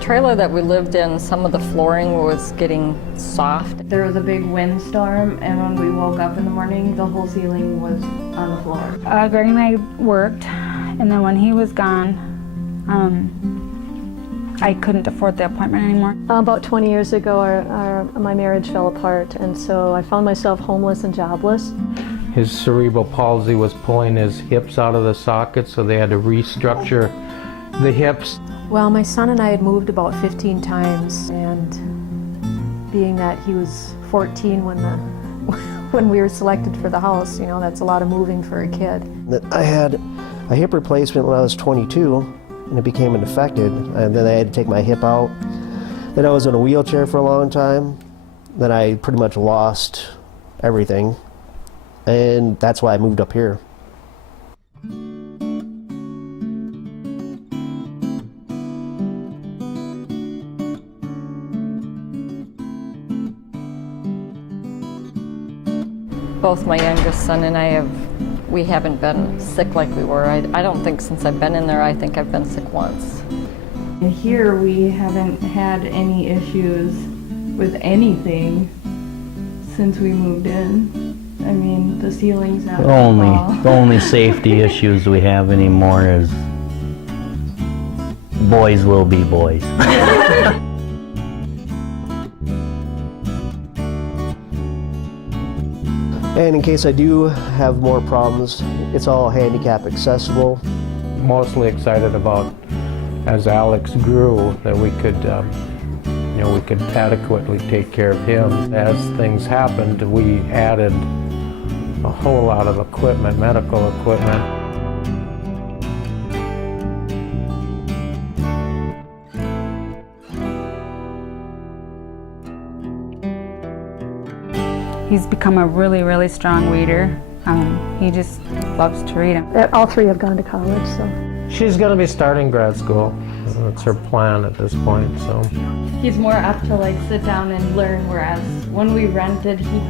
Trailer that we lived in, some of the flooring was getting soft. There was a big windstorm, and when we woke up in the morning, the whole ceiling was on the floor. Greg and I worked, and then when he was gone, I couldn't afford the appointment anymore. About 20 years ago, my marriage fell apart, and so I found myself homeless and jobless. His cerebral palsy was pulling his hips out of the socket, so they had to restructure the hips. Well, my son and I had moved about 15 times, and being that he was 14 when we were selected for the house, you know, that's a lot of moving for a kid. I had a hip replacement when I was 22, and it became infected, and then I had to take my hip out. Then I was in a wheelchair for a long time. Then I pretty much lost everything, and that's why I moved up here. Both my youngest son and I we haven't been sick like we were. I don't think since I've been in there, I think I've been sick once. And here we haven't had any issues with anything since we moved in. I mean, the ceiling's not The only safety issues we have anymore is boys will be boys. And in case I do have more problems, it's all handicap accessible. Mostly excited about, as Alex grew, that we could adequately take care of him. As things happened, we added a whole lot of equipment, medical equipment. He's become a really, really strong reader. He just loves to read them. All three have gone to college, so. She's going to be starting grad school. That's her plan at this point, so. He's more apt to like sit down and learn, whereas when we rented, he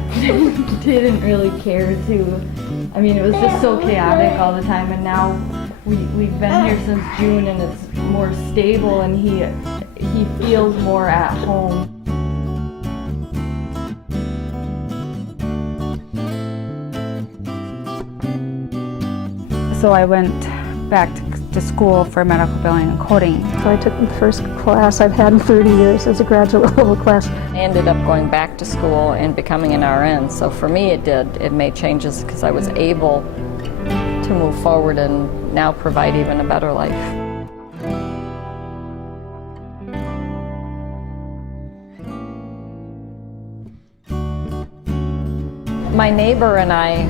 didn't really care to. I mean, it was just so chaotic all the time, and now we've been here since June, and it's more stable, and he feels more at home. So I went back to school for medical billing and coding. So I took the first class I've had in 30 years as a graduate level class. I ended up going back to school and becoming an RN. So for me it made changes because I was able to move forward and now provide even a better life. My neighbor and I,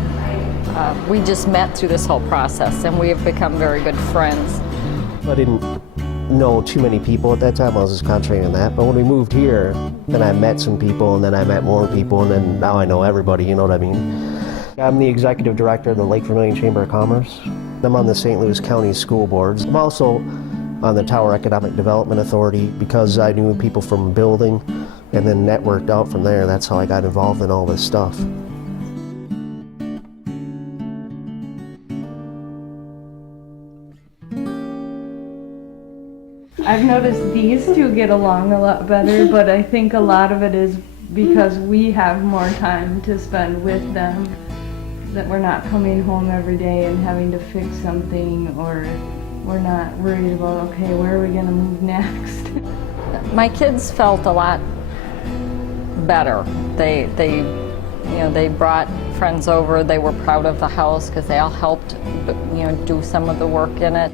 we just met through this whole process, and we have become very good friends. I didn't know too many people at that time. I was just concentrating on that. But when we moved here, then I met some people, and then I met more people, and then now I know everybody, you know what I mean? I'm the executive director of the Lake Vermilion Chamber of Commerce. I'm on the St. Louis County School Boards. I'm also on the Tower Economic Development Authority because I knew people from building and then networked out from there. That's how I got involved in all this stuff. I've noticed these two get along a lot better, but I think a lot of it is because we have more time to spend with them, that we're not coming home every day and having to fix something, or we're not worried about, okay, where are we going to move next? My kids felt a lot better. They brought friends over. They were proud of the house because they all helped, do some of the work in it.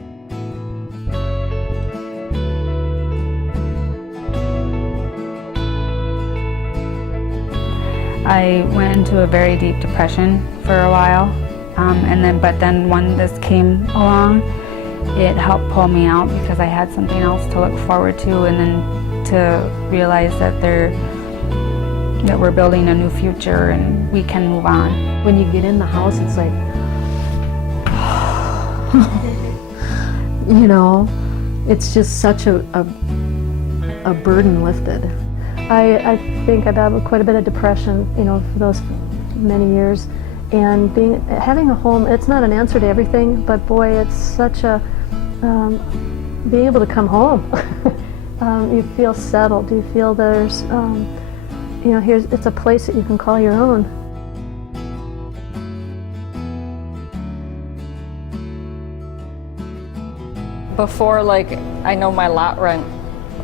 I went into a very deep depression for a while, but then when this came along, it helped pull me out because I had something else to look forward to, and then to realize that we're building a new future and we can move on. When you get in the house, it's like, it's just such a burden lifted. I think I've had quite a bit of depression, for those many years. And having a home, it's not an answer to everything, but boy, it's such a, being able to come home You feel settled. You feel there's, it's a place that you can call your own. Before, like, I know my lot rent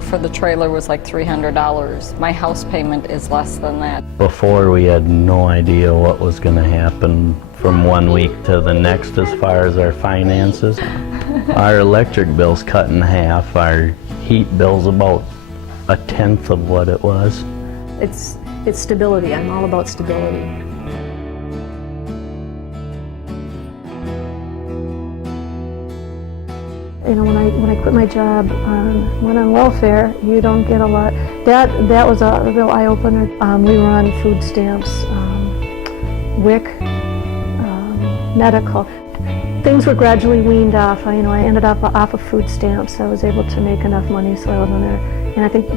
for the trailer was like $300. My house payment is less than that. Before, we had no idea what was going to happen from one week to the next as far as our finances. Our electric bill's cut in half. Our heat bill's about 1/10 of what it was. It's stability. I'm all about stability. When I quit my job, went on welfare, you don't get a lot. That was a real eye-opener. We were on food stamps, WIC, medical. Things were gradually weaned off. I ended up off of food stamps. I was able to make enough money so I was on there. And I think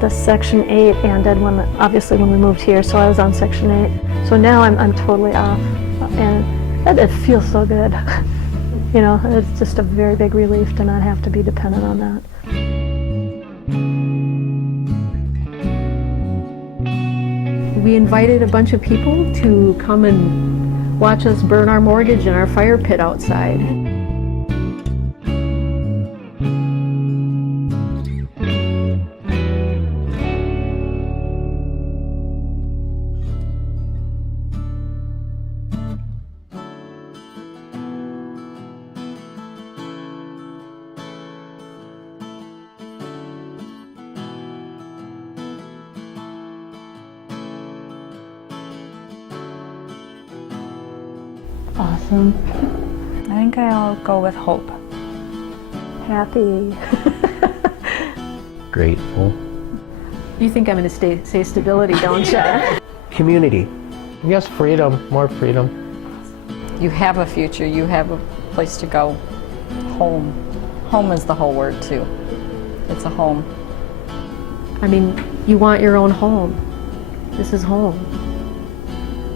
the Section 8 ended obviously when we moved here, so I was on Section 8. So now I'm totally off, and it feels so good. It's just a very big relief to not have to be dependent on that. We invited a bunch of people to come and watch us burn our mortgage in our fire pit outside. Awesome. I think I'll go with hope. Happy. Grateful. You think I'm going to say stability, don't you? Community. I guess freedom, more freedom. You have a future, you have a place to go. Home. Home is the whole word, too. It's a home. I mean, you want your own home. This is home.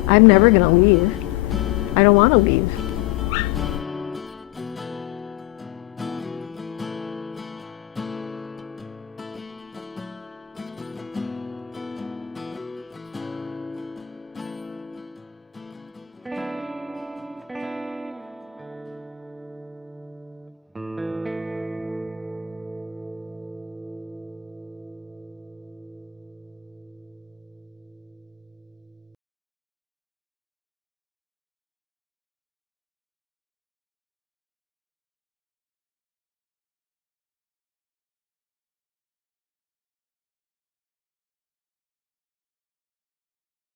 I'm never going to leave. I don't want to leave.